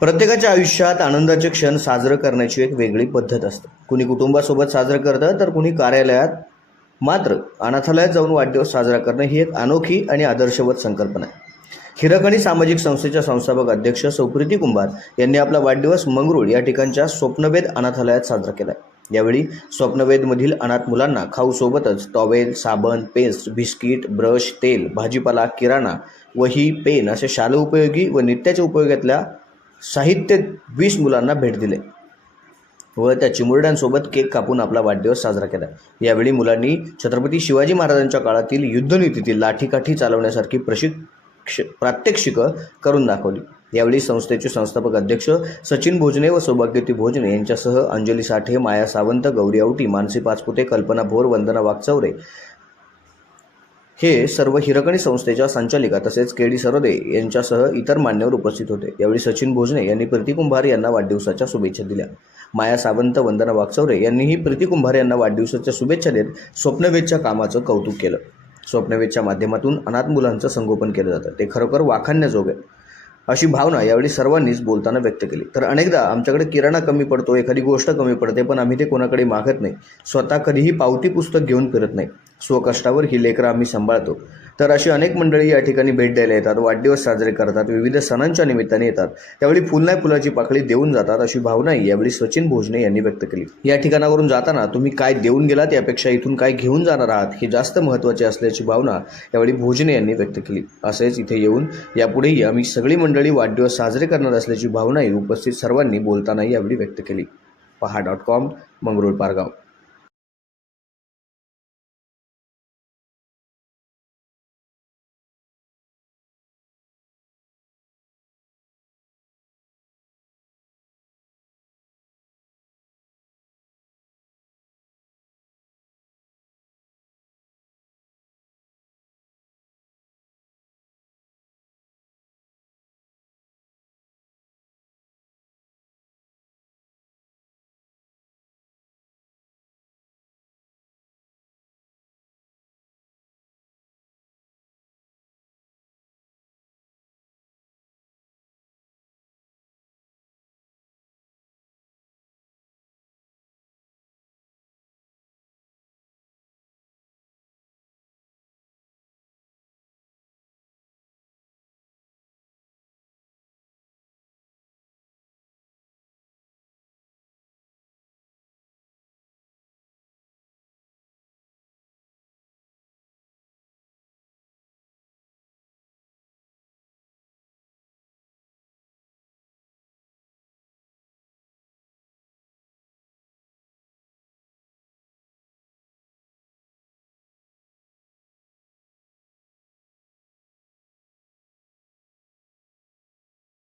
प्रत्येकाच्या आयुष्यात आनंदाचे क्षण साजरं करण्याची एक वेगळी पद्धत असते. कुणी कुटुंबासोबत साजरं करतं तर कुणी कार्यालयात मात्र अनाथालयात जाऊन वाढदिवस साजरा करणं ही एक अनोखी आणि आदर्शवत संकल्पना आहे. हिरकणी सामाजिक संस्थेच्या संस्थापक अध्यक्ष सौप्रिती कुंभार यांनी आपला वाढदिवस मंगरुळ या ठिकाणच्या स्वप्नवेद अनाथालयात साजरा केला आहे यावेळी स्वप्नवेदमधील अनाथ मुलांना खाऊसोबतच टॉवेल साबण पेस्ट बिस्किट ब्रश तेल भाजीपाला किराणा वही पेन असे शाल उपयोगी व नित्याच्या उपयोगातल्या साहित्य वीस मुलांना भेट दिले. व त्या चिमुरड्यांसोबत केक कापून आपला वाढदिवस साजरा केला. यावेळी मुलांनी छत्रपती शिवाजी महाराजांच्या काळातील युद्धनीतीतील लाठीकाठी चालवण्यासारखी प्रशिक्ष प्रात्यक्षिकं करून दाखवली. यावेळी संस्थेचे संस्थापक अध्यक्ष सचिन भोजने व सौभाग्यती भोजने यांच्यासह अंजली साठे माया सावंत गौरी आवटी मानसी पाचपुते कल्पना भोर वंदना वागचौरे हे सर्व हिरकणी संस्थेच्या संचालिका तसेच के डी सरोदे यांच्यासह इतर मान्यवर उपस्थित होते. यावेळी सचिन भोजने यांनी प्रीती कुंभार यांना वाढदिवसाच्या शुभेच्छा दिल्या. माया सावंत वंदना वागचौरे यांनीही प्रीती कुंभार यांना वाढदिवसाच्या शुभेच्छा देत स्वप्नवेदच्या कामाचं कौतुक केलं. स्वप्नवेदच्या माध्यमातून अनाथ मुलांचं संगोपन केलं जातं. ते खरोखर वाखाणण्याजोग आहे. अशी भावना यावेळी सर्वांनीच बोलताना व्यक्त केली. तर अनेकदा आमच्याकडे किराणा कमी पडतो एखादी गोष्ट कमी पडते पण आम्ही ते कोणाकडे मागत नाही. स्वतः कधीही पावती पुस्तक घेऊन फिरत नाही. स्वकष्टावर ही लेकरं आम्ही सांभाळतो. तर अशी अनेक मंडळी या ठिकाणी भेट द्यायला येतात वाढदिवस साजरे करतात विविध सणांच्या निमित्ताने येतात. त्यावेळी फुल नाही फुलाची पाकळी देऊन जातात अशी भावनाही यावेळी सचिन भोजने यांनी व्यक्त केली. या ठिकाणावरून जाताना तुम्ही काय देऊन गेलात यापेक्षा इथून काय घेऊन जाणार आहात हे जास्त महत्त्वाचे असल्याची भावना यावेळी भोजने यांनी व्यक्त केली. असेच इथे येऊन यापुढेही आम्ही सगळी मंडळी वाढदिवस साजरे करणार असल्याची भावनाही उपस्थित सर्वांनी बोलतानाही यावेळी व्यक्त केली. पहा डॉट कॉम मंगरुळ पारगाव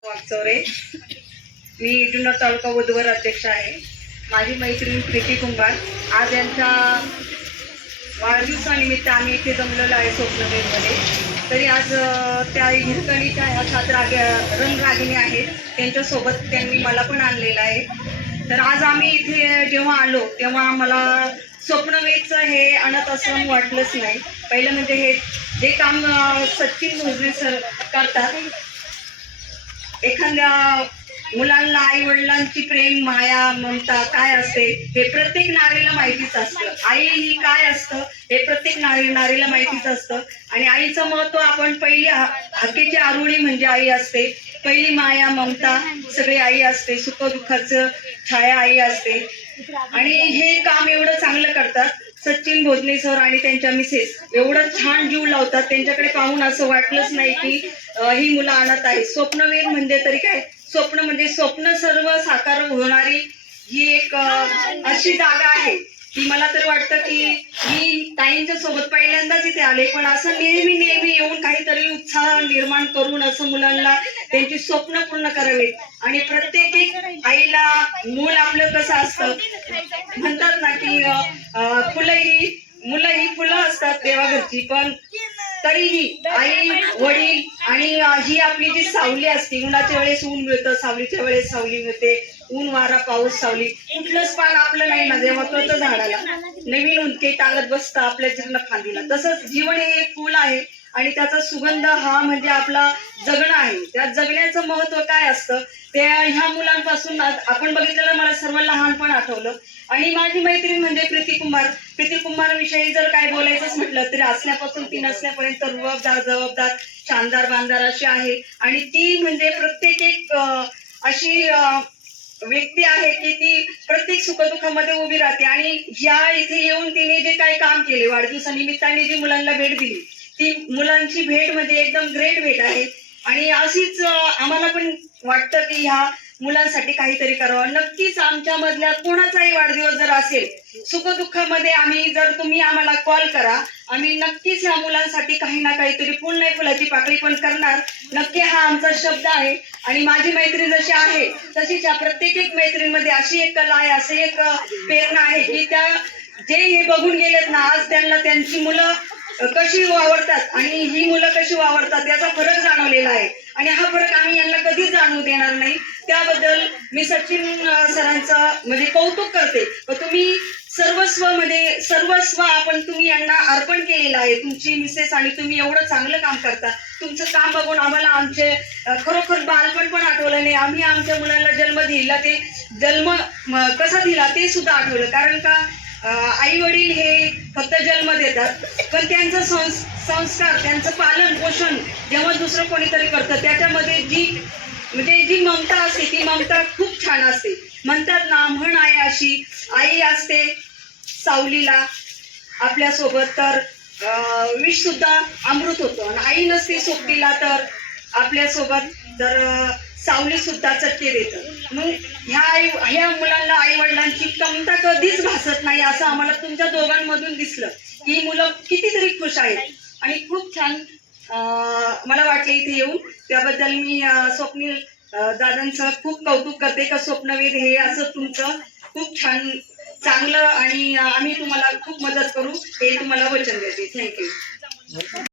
वागचौरे मी इटुंडा तालुका वधूवर अध्यक्ष आहे. माझी मैत्रीण प्रीती कुंभार. आज यांच्या वाढदिवसानिमित्त आम्ही इथे जमलेलो आहे स्वप्नवेदमध्ये. तरी आज त्या हिरकणीच्या ह्या सात राग रंगरागिणी आहेत. त्यांच्यासोबत त्यांनी मला पण आणलेलं आहे. तर आज आम्ही इथे जेव्हा आलो तेव्हा मला स्वप्नवेचं हे अनाथ आश्रम वाटलंच नाही. पहिलं म्हणजे हे जे काम सचिन भोजने सर करतात एखाद्या मुलांना आई वडिलांची प्रेम माया ममता काय असते हे प्रत्येक नारीला माहितीच असतं. आई ही काय असतं हे प्रत्येक नारी नारीला माहितीच असतं. आणि आईचं महत्त्व आपण पहिली हकेची आरुळी म्हणजे आई असते. पहिली माया ममता सगळी आई असते. सुखदुःखाचं छाया आई असते. आणि हे काम एवढं चांगलं करतात. सचिन भोजने सर आणि त्यांच्या मिसेस एवढं छान जीव लावतात. त्यांच्याकडे पाहून असं वाटलंच नाही की ही मुलं आणत आहे स्वप्नवीर म्हणजे तरी काय? स्वप्न म्हणजे स्वप्न सर्व साकार होणारी ही एक अशी जागा आहे. की मला तर वाटतं की मी ताईंच्या सोबत पहिल्यांदाच इथे आले पण असं नेहमी नेहमी येऊन काहीतरी उत्साह निर्माण करून असं मुलांना त्यांची स्वप्न पूर्ण करावे. आणि प्रत्येक एक आईला मूल आपलं कसं असतं? म्हणतात ना की फुलं ही मुलं ही फुलं असतात देवाघरची पण तरीही आई वडील आणि ही आपली जी सावली असते उन्हाच्या वेळेस ऊन मिळतं सावलीच्या वेळेस सावली मिळते ऊन वारा पाऊस सावली कुठलंच पान आपलं नाही ना जेव्हा कळतं झाडाला. नवीन उंचे टांगत बसतं आपल्या जीर्ण फांदीला. तसंच जीवन हे एक फुल आहे आणि त्याचा सुगंध हा म्हणजे आपला जगणं आहे. त्या जगण्याचं महत्त्व काय असतं? त्या ह्या मुलांपासून आपण बघितलेलं मला सर्व लहानपण आठवलं. आणि माझी मैत्रीण म्हणजे प्रीती कुमार. प्रीती कुंभार विषयी जर काय बोलायचंच म्हटलं तरी असल्यापासून ती नसल्यापर्यंत रुबाबदार जबाबदार शानदार बांधार अशी आहे. आणि ती म्हणजे प्रत्येक एक अशी व्यक्ती आहे की ती प्रत्येक सुखदुःखामध्ये उभी राहते. आणि या इथे येऊन तिने जे काही काम केले वाढदिवसानिमित्ताने जी मुलांना भेट दिली ती मुलांची भेट म्हणजे एकदम ग्रेट भेट आहे. आणि अशीच आम्हाला पण वाटतं की ह्या मुलांसाठी काहीतरी करावं. नक्कीच आमच्या मधल्या कोणाचाही वाढदिवस जर असेल सुखदुःखामध्ये आम्ही जर तुम्ही आम्हाला कॉल करा आम्ही नक्कीच ह्या मुलांसाठी काही ना काहीतरी फुल नाही फुलाची पाकळी पण करणार. नक्की हा आमचा शब्द आहे. आणि माझी मैत्रीण जशी आहे तशीच या प्रत्येक एक मैत्रीणमध्ये अशी एक कला आहे अशी एक प्रेरणा आहे की त्या जे हे बघून गेलेत ना आज त्यांना त्यांची मुलं कशी वावरतात आणि ही मुलं कशी वावरतात याचा फरक जाणवलेला आहे. आणि हा फरक आम्ही यांना कधीच जाणवू देणार नाही. त्याबद्दल मी सचिन सरांचं म्हणजे कौतुक करते. व तुम्ही सर्वस्वमध्ये सर्वस्व आपण तुम्ही यांना अर्पण केलेलं आहे. तुमची मिसेस आणि तुम्ही एवढं चांगलं काम करता. तुमचं काम बघून आम्हाला आमचे खरोखर बालपण पण आठवलं नाही. आम्ही आमच्या मुलांना जन्म दिला ते जन्म कसा दिला ते सुद्धा आठवलं. कारण का आई वडील हे फक्त जन्म देतात पण त्यांचं संस संस्कार त्यांचं पालन पोषण जेव्हा दुसरं कोणीतरी करतं त्याच्यामध्ये जी म्हणजे जी ममता असते ती ममता खूप छान असते. म्हणतात ना म्हण आहे अशी आई असते सावलीला आपल्यासोबत तर विषसुद्धा अमृत होतं. आणि आई नसते सोबतीला तर आपल्यासोबत तर सावली सुद्धा चटके देतं. मग ह्या आई ह्या मुलांना आई वडिलांची कमता कधीच भासत नाही असं आम्हाला तुमच्या दोघांमधून दिसलं. ही मुलं कितीतरी खुश आहेत. आणि खूप छान मला वाटलं इथे येऊन. त्याबद्दल मी स्वप्नील दादांचं खूप कौतुक करते का स्वप्नवेद हे असं तुमचं खूप छान चांगलं आणि आम्ही तुम्हाला खूप मदत करू हे तुम्हाला वचन देते. थँक्यू